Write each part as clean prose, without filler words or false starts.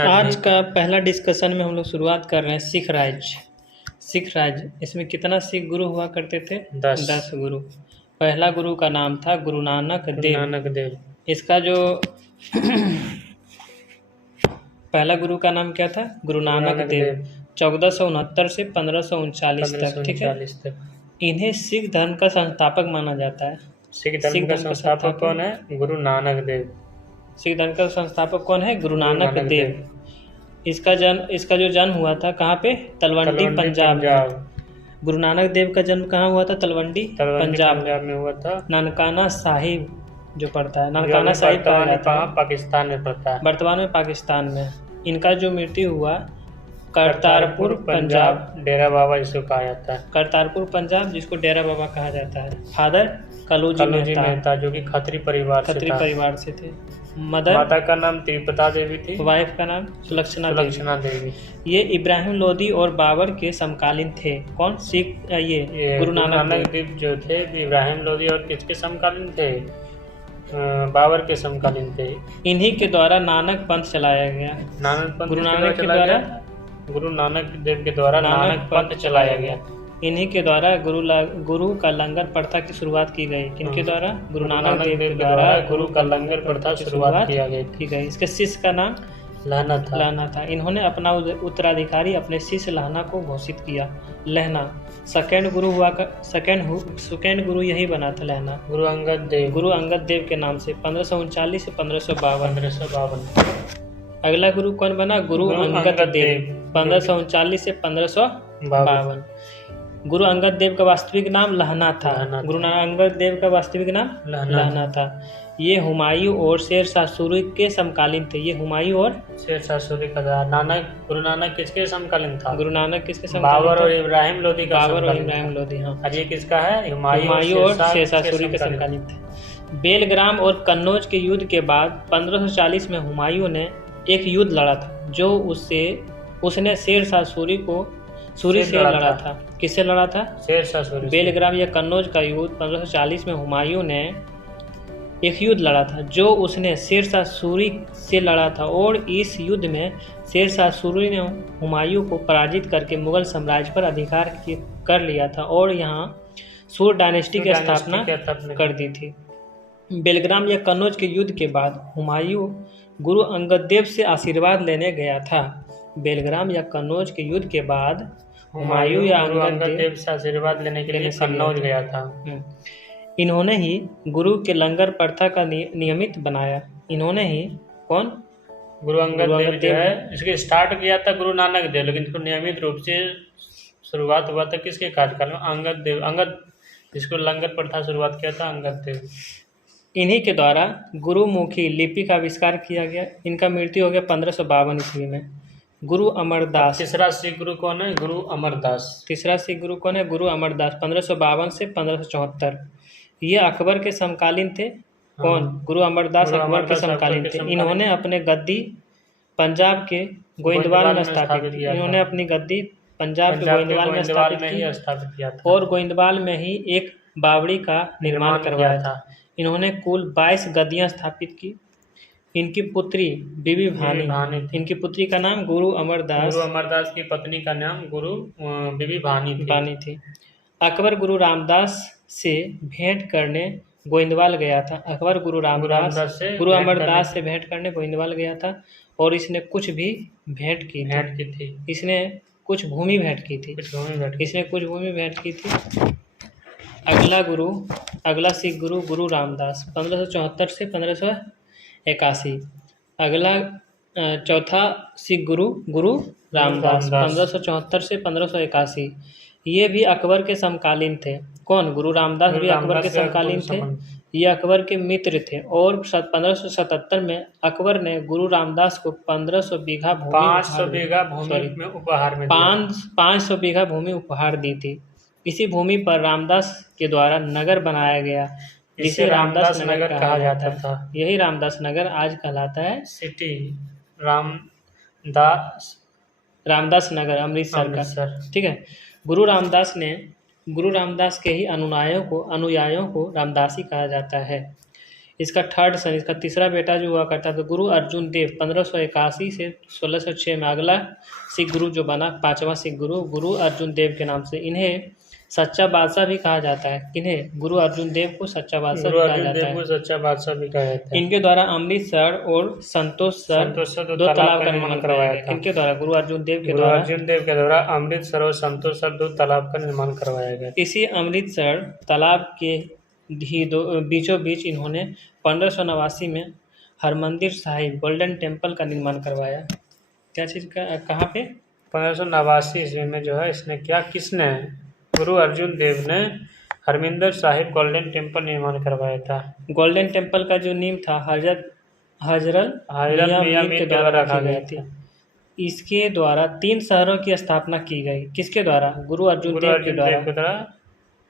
आज का पहला डिस्कशन में हम लोग शुरुआत कर रहे हैं सिख राज्य। सिख राज्य, इसमें कितना सिख गुरु हुआ करते थे? 10 गुरु। पहला गुरु का नाम था गुरु नानक देव। इसका जो पहला गुरु का नाम क्या था? गुरु नानक देव। 1469 से 1539 तक, ठीक है। इन्हें सिख धर्म का संस्थापक माना जाता है। सिख धर्म का संस्थापक कौन है? गुरु नानक देव। सिख धर्म का संस्थापक कौन है? गुरु नानक देव। इसका जो जन्म हुआ था कहाँ पे? तलवंडी, पंजाब। गुरु नानक देव का जन्म कहाँ हुआ था? तलवंडी, पंजाब में हुआ था। ननकाना साहिब जो पड़ता है, ननकाना साहिब पाकिस्तान में पड़ता है, वर्तमान में पाकिस्तान में। इनका जो मृत्यु हुआ करतारपुर, पंजाब, डेरा बाबा जिसको कहा जाता है। करतारपुर, पंजाब, जिसको डेरा बाबा कहा जाता है। फादर कलौजी मेहता, जो कि खत्री परिवार से थे। मदर, माता का नाम त्रिपता देवी थी। वाइफ का नाम सुलक्षणा देवी। ये इब्राहिम लोदी और बाबर के समकालीन थे। कौन? सिख ये गुरु नानक देव जो थे इब्राहिम लोदी और किसके समकालीन थे? बाबर के समकालीन थे। इन्हीं के द्वारा नानक पंथ चलाया गया। गुरु नानक देव के द्वारा नानक पंथ चलाया गया। इन्हीं के द्वारा गुरु का लंगर प्रथा की शुरुआत की गई। किनके द्वारा? गुरु नानक देव के द्वारा गुरु का लंगर प्रथा शुरुआत की गई। इसके शिष्य का नाम लहना था। इन्होंने अपना उत्तराधिकारी अपने शिष्य लहना को घोषित किया। लहना सेकेंड गुरु यही बना था, लहना। गुरु अंगद देव के नाम से 1539 से 1552। अगला गुरु कौन बना? गुरु अंगद देव, 1539 से 1552। गुरु अंगद देव का वास्तविक नाम लहना था। गुरु अंगद देव का वास्तविक नाम लहना था। ये हुमायूं और शेर शाह सूरी के समकालीन थे। ये हुमायूं और शेर शाह सूरी का गुरु नानक किसके समकालीन था? गुरु नानक किसके समकालीन? बाबर और इब्राहिम लोदी का। हाँ। ये किसका है? हुमायूं और शेर शाह सूरी के समकालीन थे। बेलग्राम और कन्नौज के युद्ध के बाद 1540 में हुमायूं ने एक युद्ध लड़ा था, जो उसने शेर शाह सूरी से लड़ा था। किससे लड़ा था? शेर शाह सूरी। बेलग्राम या कन्नौज का युद्ध 1540 में हुमायूं ने एक युद्ध लड़ा था, जो उसने शेर शाह सूरी से लड़ा था। और इस युद्ध में शेर शाह सूरी ने हुमायूं को पराजित करके मुगल साम्राज्य पर अधिकार कर लिया था और यहाँ सूर डायनेस्टी की स्थापना कर दी थी। बेलग्राम या कन्नौज के युद्ध के बाद हुमायूं गुरु अंगद देव से आशीर्वाद लेने गया था। बेलग्राम या कन्नौज के युद्ध के बाद हुमायूं या अंगद देव से आशीर्वाद लेने के लिए कन्नौज गया था। इन्होंने ही गुरु के लंगर प्रथा का नियमित बनाया। इन्होंने ही कौन? गुरु अंगद देव है। इसके स्टार्ट किया था गुरु नानक देव, लेकिन इसको नियमित रूप से शुरुआत हुआ था किसके कार्यकाल में? अंगद जिसको लंगर प्रथा शुरुआत किया था अंगद देव। इन्हीं के द्वारा गुरुमुखी लिपि का आविष्कार किया गया। इनका मृत्यु हो गया 1552 ईस्वी में। गुरु अमरदास। तीसरा सिख गुरु कौन है? गुरु अमरदास। तीसरा सिख गुरु कौन है? गुरु अमरदास, 1552 से 1574। ये अकबर के समकालीन थे। कौन? गुरु अमरदास अकबर के समकालीन थे। इन्होंने अपने गद्दी पंजाब के गोइंदवाल में स्थापित किया। इन्होंने अपनी गद्दी पंजाब के गोइंदवाल में स्थापित किया और गोइंदवाल में ही एक बावड़ी का निर्माण करवाया था। इन्होंने कुल 22 गद्दियाँ स्थापित की। इनकी पुत्री बीबी भानी। इनकी पुत्री का नाम गुरु अमरदास की पत्नी का नाम गुरु बीबी भानी थी। अकबर गुरु रामदास से भेंट करने गोइंदवाल गया था। अकबर गुरु अमरदास से भेंट करने गोइंदवाल गया था और इसने कुछ भी भेंट की थी। इसने कुछ भूमि भेंट की थी। अगला सिख गुरु गुरु रामदास, 1574 से 1581। अगला चौथा सिख गुरु रामदास, 1574 से 1581। ये भी अकबर के समकालीन थे। कौन? गुरु रामदास भी अकबर के समकालीन थे। ये अकबर के मित्र थे और 1577 में अकबर ने गुरु रामदास को 500 बीघा भूमि उपहार दी थी। इसी भूमि पर रामदास के द्वारा नगर बनाया गया, जिसे रामदास नगर कहा जाता था। यही रामदास नगर आज कहलाता है सिटी रामदास नगर, अमृतसर का। ठीक है। गुरु रामदास के ही अनुयायियों को रामदासी कहा जाता है। इसका थर्ड सन, इसका तीसरा बेटा जो हुआ करता था गुरु अर्जुन देव 1581 से 1606 में अगला सिख गुरु जो बना, 5वां सिख गुरु गुरु अर्जुन देव के नाम से। इन्हें सच्चा बादशाह भी कहा जाता है। किन्हें? गुरु अर्जुन देव को सच्चा बादशाह गुरु भी कहा अर्जुन जाता देव को है। सच्चा बादशाह भी कहा जाता है। इनके द्वारा अमृतसर और संतोषसर दो तालाब का निर्माण करवाया गया। इनके द्वारा गुरु अर्जुन देव के गुरु द्वारा अर्जुन देव के द्वारा अमृतसर और संतोषसर 2 तालाब का निर्माण करवाया गया। इसी अमृतसर तालाब के ही बीचों बीच इन्होंने 1589 में हरमंदिर साहिब गोल्डन टेम्पल का निर्माण करवाया। क्या चीज़ का? कहाँ पे? 1589 ईस्वी में जो है इसने क्या, किसने? गुरु अर्जुन देव ने हरमिंदर साहिब गोल्डन टेम्पल निर्माण करवाया था। गोल्डन टेम्पल का जो नींव था हजरत मियां मीर के द्वारा रखा गया था। इसके द्वारा 3 शहरों की स्थापना की गई। किसके द्वारा? गुरु अर्जुन देव के द्वारा।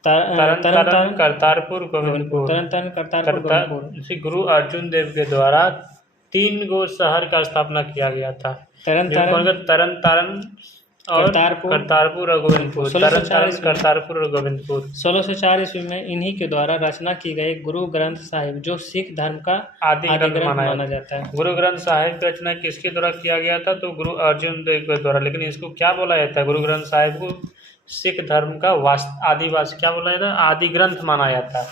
तरन करतारपुर गोविंदपुर। तरन करतारपुर गोविंदपुर। इसी गुरु अर्जुन देव के द्वारा 3 गो शहर का स्थापना किया गया था। तरन तारण और करतारपुर और गोविंदपुर। करतारपुर और गोविंदपुर। 1604 ईस्वी में इन्हीं के द्वारा रचना की गई गुरु ग्रंथ साहिब जो सिख धर्म का आदि ग्रंथ माना जाता है। गुरु ग्रंथ साहिब की रचना किसके द्वारा किया गया था? तो गुरु अर्जुन देव के द्वारा। लेकिन इसको क्या बोला जाता है? गुरु ग्रंथ साहिब को सिख धर्म का आदिवासी क्या बोला जाता है? आदि ग्रंथ माना जाता है।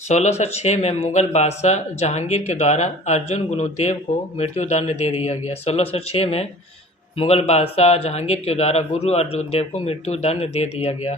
1606 में मुगल बादशाह जहांगीर के द्वारा अर्जुन गुरुदेव को मृत्युदंड दे दिया गया। 1606 में मुगल बादशाह जहांगीर के द्वारा गुरु अर्जुन देव को मृत्युदंड दे दिया गया।